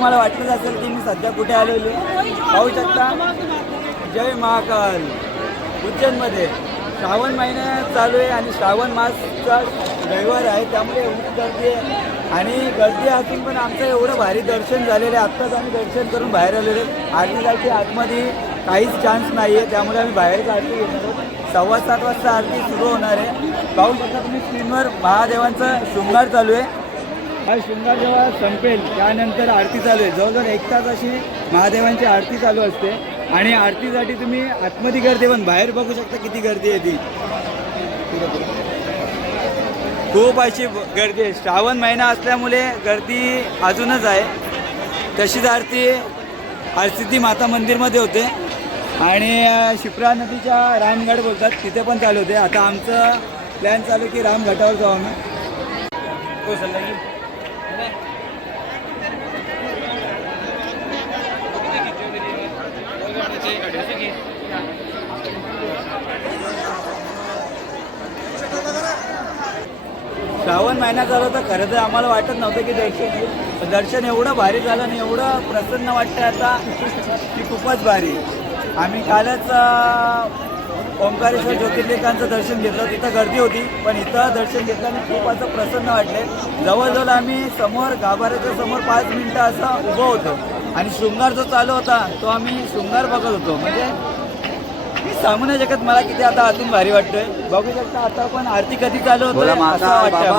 तुम्हाला वाटलंच असेल की मी सध्या कुठे आलेलो पाहू शकता जय महाकाल उज्जैनमध्ये श्रावण महिना चालू आहे आणि श्रावण मासचा रविवार आहे त्यामुळे एवढी गर्दी आहे आणि गर्दी असून पण आमचं एवढं भारी दर्शन झालेलं आहे. आत्ताच आम्ही दर्शन करून बाहेर आलेलो आहे. आरतीसाठी आतमध्ये काहीच चान्स नाही आहे त्यामुळे आम्ही बाहेर आरती घेणार आहोत. 7:15 वाजता आरती सुरू होणार आहे. पाहू शकता तुम्ही स्क्रीनवर महादेवांचा शृंगार चालू आहे. हा शृंगार जेव्हा संपेल त्यानंतर आरती चालू आहे. जवळजवळ 1 तास अशी महादेवांची आरती चालू असते आणि आरतीसाठी तुम्ही आतमध्ये गर्दी पण बाहेर बघू शकता किती गर्दी आहे ती. खूप अशी गर्दी आहे. श्रावण महिना असल्यामुळे गर्दी अजूनच आहे. तशीच आरती हरसिद्धी माता मंदिरमध्ये होते आणि शिप्रा नदीच्या रामघाट बोलतात तिथे पण चालू होते. आता आमचं प्लॅन चालू की रामघाटावर जाऊ आम्ही. हो सर श्रावण महिना चालू होता. खरं तर आम्हाला वाटत नव्हतं की दर्शन एवढं भारी झालं आणि एवढं प्रसन्न वाटतं आता की खूपच भारी. आम्ही कालच ओंकारेश्वर ज्योतिर्लिंगांचं दर्शन घेतलं. तिथं गर्दी होती पण इथं दर्शन घेतलं आणि खूप असं प्रसन्न वाटले. जवळजवळ आम्ही समोर गाभाऱ्याच्या समोर 5 मिनटं असं उभं होतो आणि शृंगार जो चालू होता तो आम्ही शृंगार बघत होतो. म्हणजे मी सांगू नाही शकत मला किती आता आतून भारी वाटतंय. बघू शकता आता पण आरती कधी चालू होतं असं वाटतं.